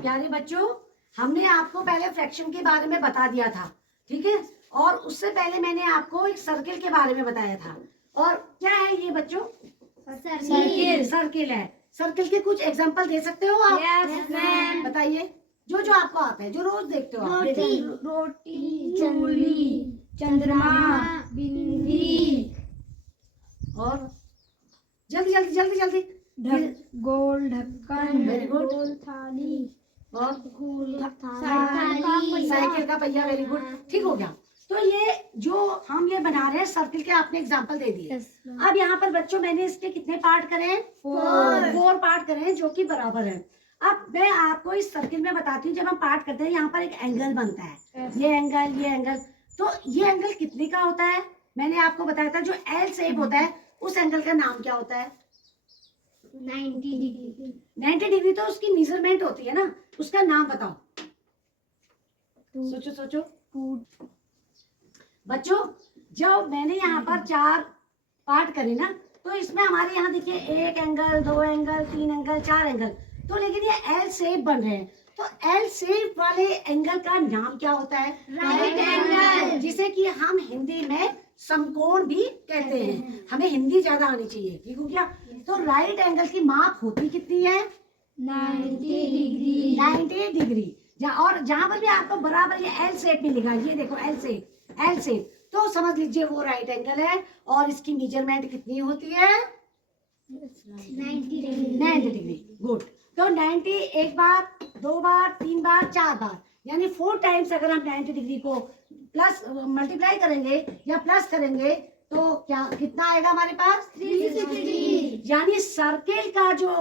प्यारे बच्चों, हमने आपको पहले फ्रैक्शन के बारे में बता दिया था, ठीक है। और उससे पहले मैंने आपको एक सर्किल के बारे में बताया था। और क्या है ये बच्चों? सर्किल। सर्किल है। सर्किल के कुछ एग्जांपल दे सकते हो आप? Yes ma'am. बताइए, जो जो आपको आता है, जो रोज देखते हो आप। रोटी, चुल्ली, चंद्रमा, बिंदी, और जल्दी जल्दी जल्दी जल्दी। गोल ढक्कन, Very good. गोल थाली, और थाली, साइकिल का पहिया। वेरी गुड, ठीक हो गया। तो ये जो हम ये बना रहे हैं सर्किल के, आपने एग्जांपल दे दिए। अब यहाँ पर बच्चों मैंने इसके कितने पार्ट करे हैं? 4 पार्ट करे हैं, जो कि बराबर है। अब मैं आपको इस सर्किल में बताती हूँ, जब हम पार्ट करते हैं यहाँ पर एक एंगल बनता है। ये एंगल, तो ये एंगल कितने का होता है? मैंने आपको बताया था, जो एल शेप होता है उस एंगल का नाम क्या होता है? 90 डिग्री। 90 डिग्री तो उसकी मेजरमेंट होती है ना, उसका नाम बताओ। सोचो सोचो बच्चों। जब मैंने यहाँ पर 4 पार्ट करे ना, तो इसमें हमारे यहाँ देखिए 1 एंगल, 2 एंगल, 3 एंगल, 4 एंगल। तो लेकिन ये एल शेप बन रहे हैं, तो एल शेप वाले एंगल का नाम क्या होता है? राइट एंगल, जिसे कि हम हिंदी में समकोण भी कहते हैं। हमें हिंदी ज्यादा आनी चाहिए, ठीक हो गया। तो राइट एंगल की माप होती कितनी है? 90 डिग्री। 90 डिग्री। और जहां पर भी आपको बराबर ये एल शेप मिलेगा, ये देखो एल शेप, तो समझ लीजिए वो राइट एंगल है। और इसकी मेजरमेंट कितनी होती है? 90 डिग्री। 90 डिग्री। गुड। तो 90 एक बार, 2 बार, 3 बार, 4 बार, यानी 4 टाइम्स अगर हम 90 डिग्री को प्लस मल्टीप्लाई करेंगे या प्लस करेंगे, तो क्या कितना आएगा हमारे पास? 360। यानी सर्किल का जो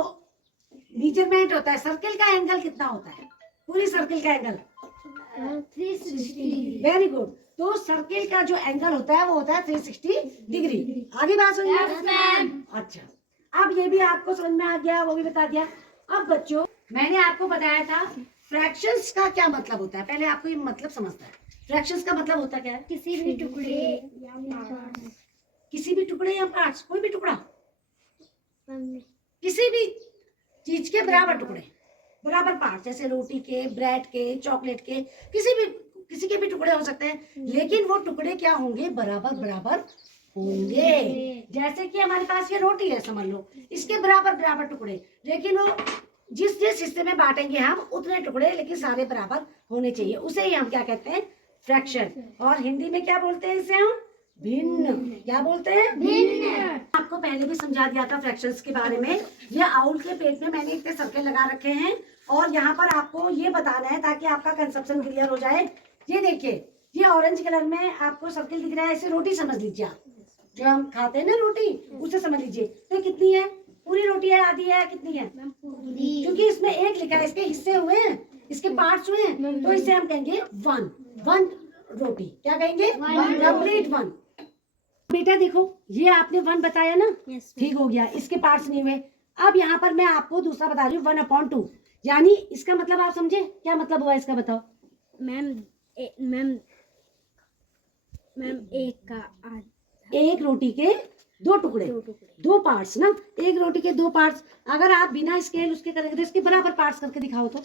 मेजरमेंट होता है, सर्किल का एंगल कितना होता है? पूरी सर्किल का एंगल 360। Very good. तो सर्किल का जो एंगल होता है वो होता है 360 डिग्री। आगे बात सुनिए। Yes, ma'am. अच्छा, अब ये भी आपको समझ में आ गया, वो भी बता दिया। अब बच्चों, मैंने आपको बताया था फ्रैक्शंस का क्या मतलब होता है। पहले आपको ये मतलब समझना है। फ्रैक्शंस का मतलब होता क्या है? किसी भी टुकड़े या पार्ट। किसी भी टुकड़े या पार्ट्स, कोई भी टुकड़ा, किसी भी चीज के बराबर टुकड़े, बराबर पार्ट, जैसे रोटी के, ब्रेड के, चॉकलेट के, किसी के भी टुकड़े हो सकते हैं, लेकिन वो टुकड़े क्या होंगे? बराबर बराबर होंगे। जैसे कि हमारे पास ये रोटी है, समझ लो, इसके बराबर बराबर टुकड़े, लेकिन वो जिस जिस हिस्से में बांटेंगे हम उतने टुकड़े, लेकिन सारे बराबर होने चाहिए। उसे ही हम क्या कहते हैं? फ्रैक्शन। और हिंदी में क्या बोलते हैं इसे हम? भिन्न। क्या बोलते हैं? भिन्न। आपको पहले भी समझा दिया था फ्रैक्शंस के बारे में। ये आउल के पेज में मैंने इतने सर्कल लगा रखे हैं, और यहाँ पर आपको ये बताना है ताकि आपका कंसेप्शन क्लियर हो जाए। ये देखिए, ये ऑरेंज कलर में आपको सर्किल दिख रहा है, ऐसे रोटी समझ लीजिए आप, जो हम खाते हैं ना रोटी, उसे समझ लीजिए। तो कितनी है? पूरी रोटी है, आधी है, कितनी है? क्योंकि इसमें एक लिखा है, इसके हिस्से हुए हैं, इसके पार्ट्स हुए हैं, तो इसे हम कहेंगे वन रोटी। क्या कहेंगे? कंप्लीट 1। बेटा देखो, ये आपने 1 बताया ना, ठीक हो गया, इसके पार्ट्स नहीं हुए। अब यहाँ पर मैं आपको दूसरा बता रही हूँ, 1/2, यानी इसका मतलब आप समझे? क्या मतलब हुआ इसका, बताओ। एक रोटी के 2 टुकड़े, 2 पार्ट्स ना, एक रोटी के 2 पार्ट्स। अगर आप बिना स्केल उसके करेंगे तो इसके बराबर पार्ट्स करके दिखाओ तो।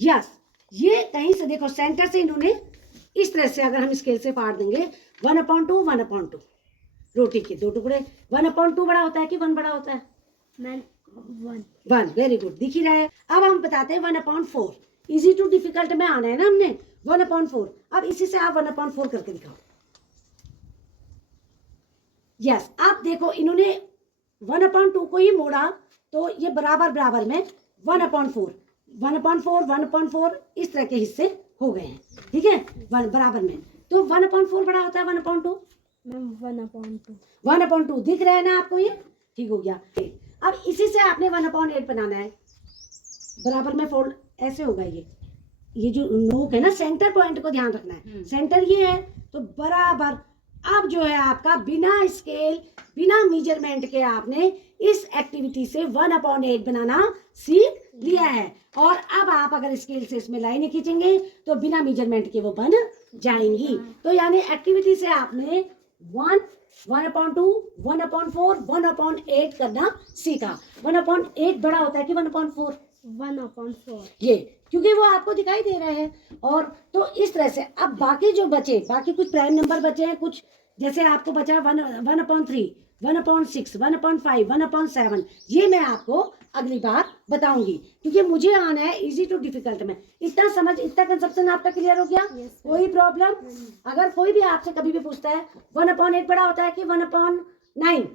यस, ये कहीं से देखो, सेंटर से इन्होंने इस तरह से, अगर हम स्केल से पार्ट देंगे, 1/2, 1/2, रोटी के 2 टुकड़े। 1/2 बड़ा होता है कि 1 बड़ा होता है? 1। वेरी गुड, दिख ही रहा है। अब हम बताते हैं 1/4। इजी टू डिफिकल्ट में आना है ना हमने, 1/4। अब इसी से आप 1/4 करके दिखाओ। यस, आप देखो, इन्होंने 1/2 को ही मोड़ा, तो ये बराबर बराबर में 1/4, 1/4 इस तरह के हिस्से हो गए हैं, ठीक है, 1 बराबर में। तो 1/4 बड़ा होता है 1/2। 1/2 दिख रहा है ना आपको? ये ठीक हो गया। अब इसी से आपने 1/8 बनाना है, बराबर में फोल्ड ऐसे होगा। ये जो नोक है ना, सेंटर पॉइंट को ध्यान रखना है, सेंटर ये है, तो बराबर। अब जो है आपका बिना स्केल, बिना मेजरमेंट के आपने इस एक्टिविटी से 1/8 बनाना सीख लिया है। और अब आप अगर स्केल से इसमें लाइनें खींचेंगे तो बिना मेजरमेंट के वो बन जाएंगी। तो यानी एक्टिविटी से आपने 1, 1/2, 1/4, 1/8 करना सीखा। 1/8 बड़ा होता है कि 1/4? 1/4. ये क्योंकि वो आपको दिखाई दे रहे हैं। और तो इस तरह से अब बाकी जो बचे, बाकी कुछ प्राइम नंबर बचे हैं, कुछ जैसे आपको बचा 1/3, 1/6, 1/5, 1/7, ये मैं आपको अगली बार बताऊंगी, क्योंकि मुझे आना है इजी टू डिफिकल्ट में। इतना समझ, इतना कंसेप्शन आपका क्लियर हो गया? Yes, sir. कोई प्रॉब्लम? अगर कोई भी आपसे कभी भी पूछता है 1/8 बड़ा होता है कि 1/9?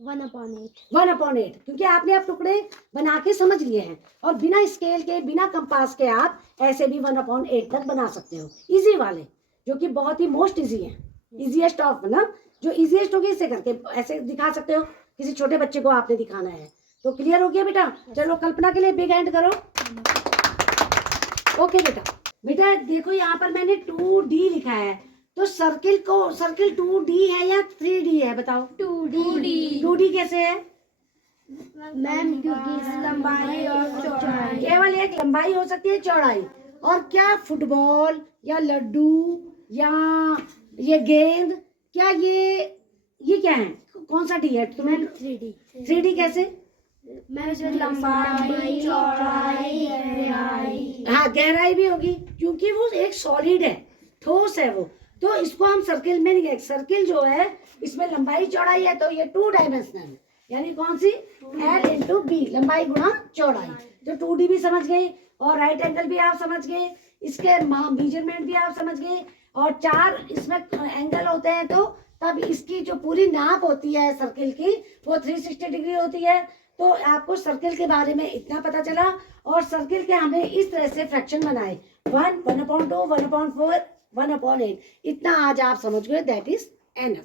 1/8. 1/8, क्योंकि आपने अब टुकड़े बना के समझ लिए हैं, और बिना स्केल के, बिना कंपास के आप ऐसे भी 1/8 तक बना सकते हो, इजी वाले, जो कि बहुत ही मोस्ट इजी है, इजीएस्ट ऑफ ना, जो इजीएस्ट होगी इसे करके ऐसे दिखा सकते हो। किसी छोटे बच्चे को आपने दिखाना है तो क्लियर हो गया बेटा? चलो कल्पना के लिए बिग हैंड करो। ओके बेटा। बेटा देखो यहाँ पर मैंने 2D लिखा है, तो सर्किल 2D है या 3D है बताओ? 2D. 2D कैसे है? मैम क्योंकि लंबाई और चौड़ाई. केवल एक लंबाई हो सकती है, चौड़ाई। और क्या फुटबॉल या लड्डू या ये गेंद, क्या ये क्या है? कौन सा डी है तुम्हें? 3D. 3D कैसे? मैम इसमें लंबाई, चौड़ाई, गहराई. हाँ गहराई भी होगी, क्योंकि वो एक सॉलिड है, ठोस है वो। तो इसको हम सर्किल में नहीं, सर्किल जो है इसमें लंबाई चौड़ाई है, तो ये 2 डायमेंशनल, यानी कौन सी? L × B, लंबाई गुणा चौड़ाई। तो 2D भी समझ गए, और राइट एंगल भी आप समझ गए, इसके मेजरमेंट भी आप समझ गए, और 4 इसमें एंगल होते हैं, तो तब इसकी जो पूरी नाप होती है सर्किल की वो 360 डिग्री होती है। तो आपको सर्किल के बारे में इतना पता चला, और सर्किल के हमने इस तरह से फ्रैक्शन बनाए, 1, 1/2, 1/4, 1/8, इतना आज आप समझ गए, दैट इज एनफ।